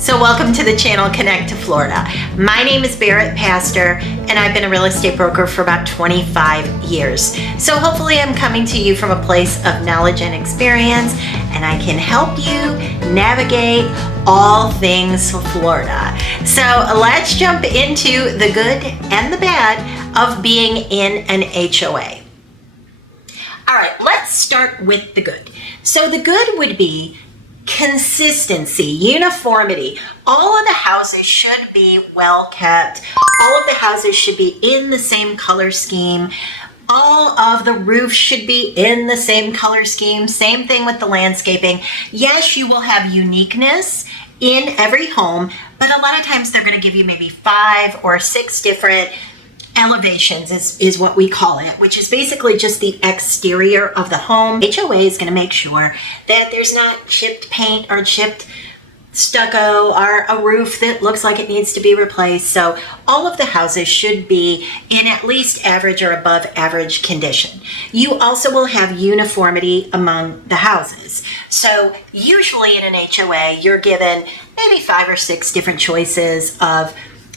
So welcome to the channel Connect to Florida. My name is Barrett Pastor and I've been a real estate broker for about 25 years. So hopefully I'm coming to you from a place of knowledge and experience, and I can help you navigate all things Florida. So let's jump into the good and the bad of being in an HOA. All right, let's start with the good. So the good would be consistency, uniformity. All of the houses should be well kept. All of the houses should be in the same color scheme. All of the roofs should be in the same color scheme. Same thing with the landscaping. Yes, you will have uniqueness in every home, but a lot of times they're going to give you maybe 5 or 6 different elevations is what we call it, which is basically just the exterior of the home. HOA is going to make sure that there's not chipped paint or chipped stucco or a roof that looks like it needs to be replaced. So all of the houses should be in at least average or above average condition. You also will have uniformity among the houses. So usually in an HOA, you're given maybe 5 or 6 different choices of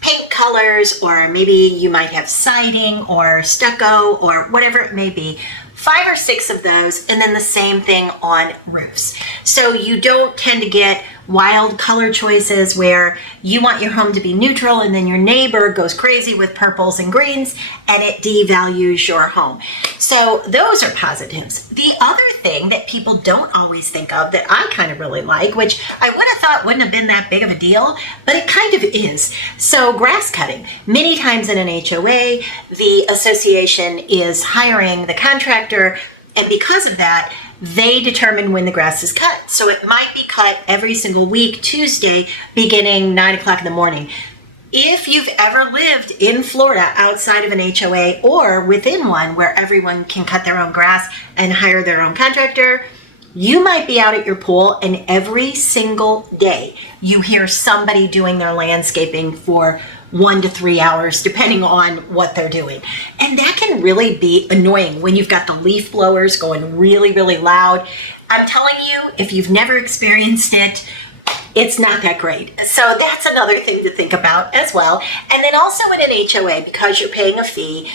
paint colors, or maybe you might have siding or stucco or whatever it may be. 5 or 6 of those, and then the same thing on roofs. So you don't tend to get wild color choices where you want your home to be neutral and then your neighbor goes crazy with purples and greens and it devalues your home. So those are positives. The other thing that people don't always think of that I kind of really like, which I would have thought wouldn't have been that big of a deal, but it kind of is. So grass cutting. Many times in an HOA, the association is hiring the contractor, and because of that, they determine when the grass is cut. So it might be cut every single week, Tuesday, beginning 9 o'clock in the morning. If you've ever lived in Florida outside of an HOA or within one where everyone can cut their own grass and hire their own contractor, you might be out at your pool and every single day you hear somebody doing their landscaping for 1 to 3 hours, depending on what they're doing. And that can really be annoying when you've got the leaf blowers going really, really loud. I'm telling you, if you've never experienced it, it's not that great. So that's another thing to think about as well. And then also in an HOA, because you're paying a fee,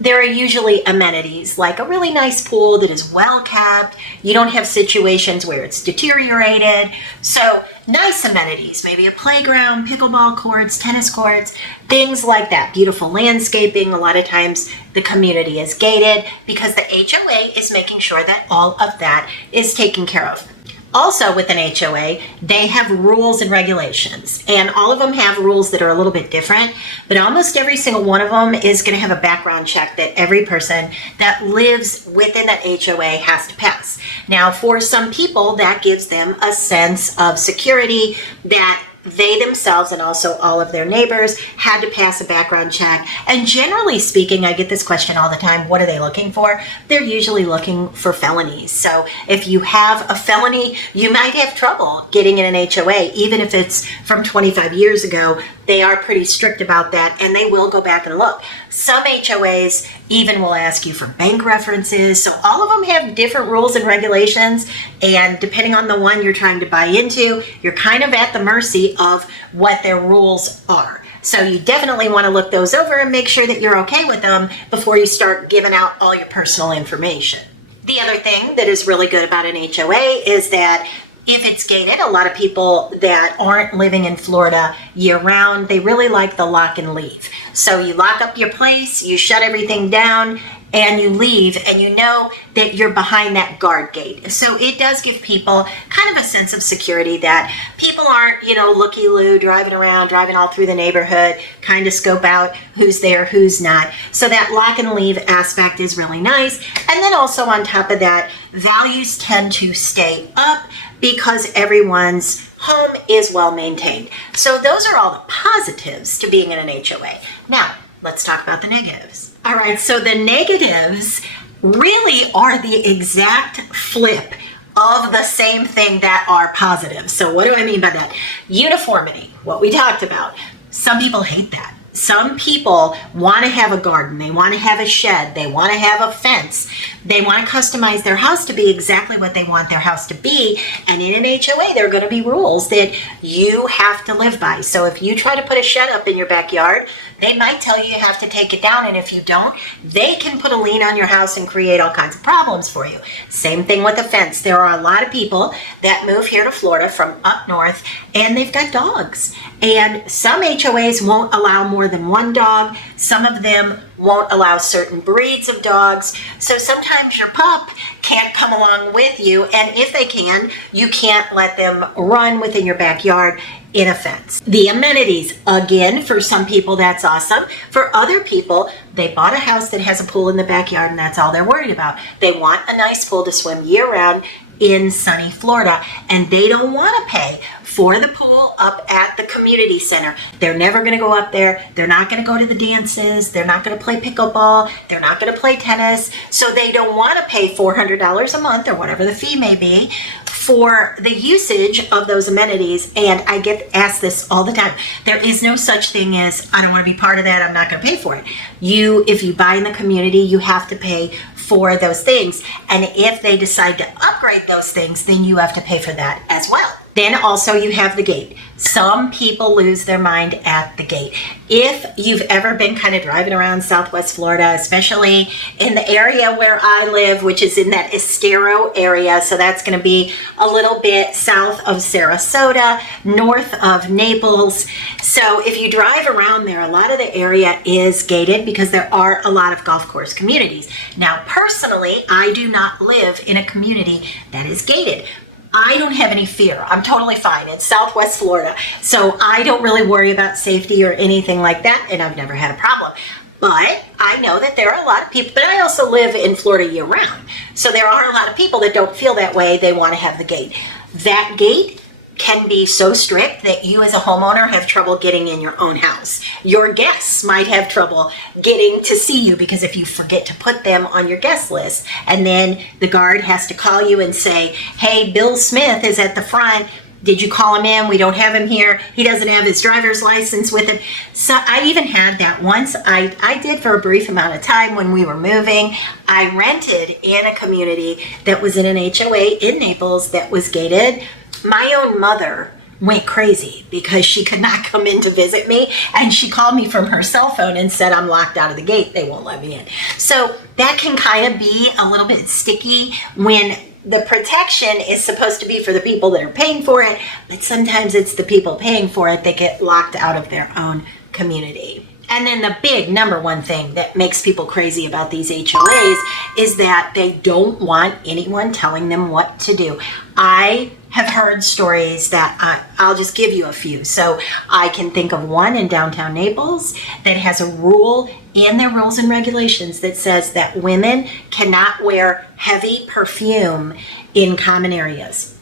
there are usually amenities like a really nice pool that is well kept. You don't have situations where it's deteriorated. So nice amenities, maybe a playground, pickleball courts, tennis courts, things like that. Beautiful landscaping. A lot of times the community is gated because the HOA is making sure that all of that is taken care of. Also with an HOA, they have rules and regulations, and all of them have rules that are a little bit different, but almost every single one of them is going to have a background check that every person that lives within that HOA has to pass. Now, for some people, that gives them a sense of security that they themselves and also all of their neighbors had to pass a background check. And generally speaking, I get this question all the time, what are they looking for? They're usually looking for felonies. So if you have a felony, you might have trouble getting in an HOA, even if it's from 25 years ago. They are pretty strict about that, and they will go back and look. Some HOAs even will ask you for bank references. So all of them have different rules and regulations, and depending on the one you're trying to buy into, you're kind of at the mercy of what their rules are. So you definitely want to look those over and make sure that you're okay with them before you start giving out all your personal information. The other thing that is really good about an HOA is that if it's gated, a lot of people that aren't living in Florida year-round, they really like the lock and leave. So you lock up your place, you shut everything down, and you leave, and you know that you're behind that guard gate. So it does give people kind of a sense of security that people aren't, looky-loo, driving around, driving all through the neighborhood, kind of scope out who's there, who's not. So that lock and leave aspect is really nice. And then also on top of that, values tend to stay up because everyone's home is well maintained. So those are all the positives to being in an HOA. Now, let's talk about the negatives. All right, so the negatives really are the exact flip of the same thing that are positive. So what do I mean by that? Uniformity, what we talked about. Some people hate that. Some people want to have a garden, they want to have a shed, they want to have a fence, they want to customize their house to be exactly what they want their house to be. And in an HOA, there are going to be rules that you have to live by. So if you try to put a shed up in your backyard, they might tell you have to take it down. And if you don't, they can put a lien on your house and create all kinds of problems for you. Same thing with a fence. There are a lot of people that move here to Florida from up north, and they've got dogs. And some HOAs won't allow more than one dog. Some of them won't allow certain breeds of dogs. So sometimes your pup can't come along with you. And if they can, you can't let them run within your backyard in a fence. The amenities, again, for some people, that's awesome. For other people, they bought a house that has a pool in the backyard and that's all they're worried about. They want a nice pool to swim year round in sunny Florida, and they don't want to pay for the pool up at the community center. They're never going to go up there. They're not going to go to the dances. They're not going to play pickleball. They're not going to play tennis. So they don't want to pay $400 a month or whatever the fee may be for the usage of those amenities. And I get asked this all the time. There is no such thing as, I don't want to be part of that, I'm not going to pay for it. If you buy in the community, you have to pay for those things. And if they decide to upgrade those things, then you have to pay for that as well. Then also you have the gate. Some people lose their mind at the gate. If you've ever been kind of driving around Southwest Florida, especially in the area where I live, which is in that Estero area, so that's going to be a little bit south of Sarasota, north of Naples. So if you drive around there, a lot of the area is gated because there are a lot of golf course communities. Now, personally, I do not live in a community that is gated. I don't have any fear. I'm totally fine. It's Southwest Florida, so I don't really worry about safety or anything like that, and I've never had a problem. But I know that there are a lot of people, but I also live in Florida year round, so there are a lot of people that don't feel that way. They want to have the gate. That gate can be so strict that you as a homeowner have trouble getting in your own house. Your guests might have trouble getting to see you because if you forget to put them on your guest list, and then the guard has to call you and say, hey, Bill Smith is at the front. Did you call him in? We don't have him here. He doesn't have his driver's license with him. So I even had that once. I did for a brief amount of time when we were moving. I rented in a community that was in an HOA in Naples that was gated. My own mother went crazy because she could not come in to visit me, and she called me from her cell phone and said, I'm locked out of the gate. They won't let me in. So that can kind of be a little bit sticky when the protection is supposed to be for the people that are paying for it, but sometimes it's the people paying for it that get locked out of their own community. And then the big number one thing that makes people crazy about these HOAs is that they don't want anyone telling them what to do. I have heard stories that I'll just give you a few. So I can think of one in downtown Naples that has a rule in their rules and regulations that says that women cannot wear heavy perfume in common areas.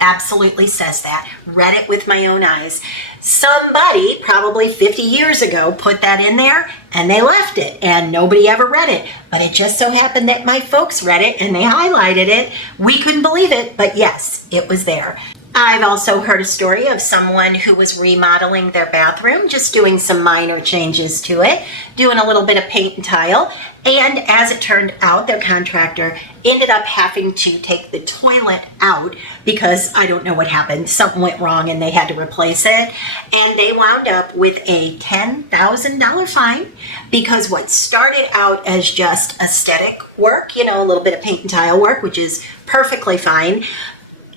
Absolutely says that. Read it with my own eyes. Somebody probably 50 years ago put that in there and they left it and nobody ever read it. But it just so happened that my folks read it and they highlighted it. We couldn't believe it, but yes, it was there. I've also heard a story of someone who was remodeling their bathroom, just doing some minor changes to it, doing a little bit of paint and tile. And as it turned out, their contractor ended up having to take the toilet out because I don't know what happened. Something went wrong and they had to replace it. And they wound up with a $10,000 fine because what started out as just aesthetic work, a little bit of paint and tile work, which is perfectly fine,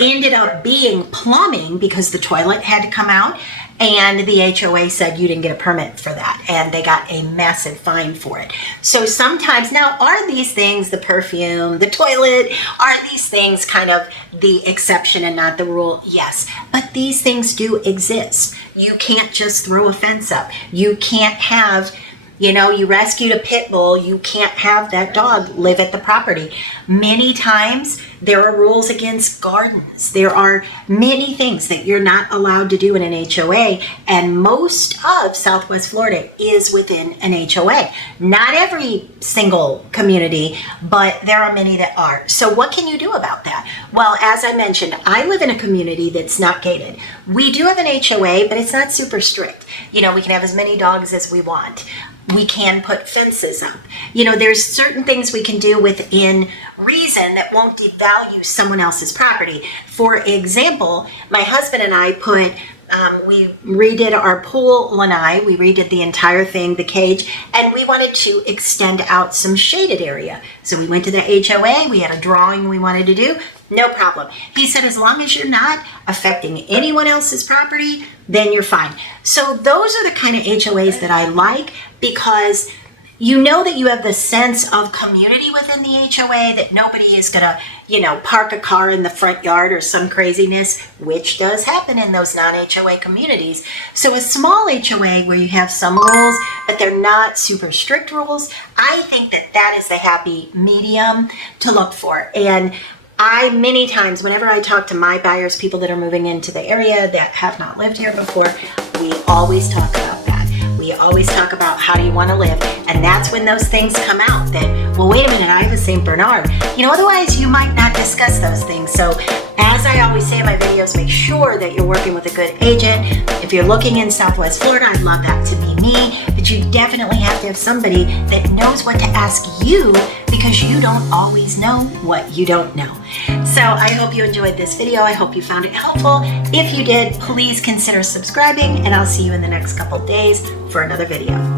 ended up being plumbing because the toilet had to come out, and the HOA said you didn't get a permit for that, and they got a massive fine for it. So sometimes, now are these things, the perfume, the toilet, are these things kind of the exception and not the rule? Yes, but these things do exist. You can't just throw a fence up. You can't have, you rescued a pit bull, you can't have that dog live at the property. Many times There are rules against gardens. There are many things that you're not allowed to do in an HOA, and most of Southwest Florida is within an HOA. Not every single community, but there are many that are. So what can you do about that? Well, as I mentioned, I live in a community that's not gated. We do have an HOA, but it's not super strict. You know, we can have as many dogs as we want. We can put fences up. You know, there's certain things we can do within reason that won't devalue someone else's property. For example, my husband and I we redid our pool lanai. We redid the entire thing, the cage, and we wanted to extend out some shaded area. So we went to the HOA. We had a drawing we wanted to do. No problem. He said, as long as you're not affecting anyone else's property, then you're fine. So those are the kind of HOAs that I like, because you know that you have the sense of community within the HOA, that nobody is going to, you know, park a car in the front yard or some craziness, which does happen in those non-HOA communities. So a small HOA where you have some rules, but they're not super strict rules, I think that that is the happy medium to look for. And many times, whenever I talk to my buyers, people that are moving into the area that have not lived here before, we always talk about that. We always talk about how do you want to live, and that's when those things come out that, well, wait a minute, I have a St. Bernard. You know, otherwise you might not discuss those things. So as I always say in my videos, make sure that you're working with a good agent. If you're looking in Southwest Florida, I'd love that to be me, but you definitely have to have somebody that knows what to ask you, because you don't always know what you don't know. So I hope you enjoyed this video. I hope you found it helpful. If you did, please consider subscribing, and I'll see you in the next couple days for another video.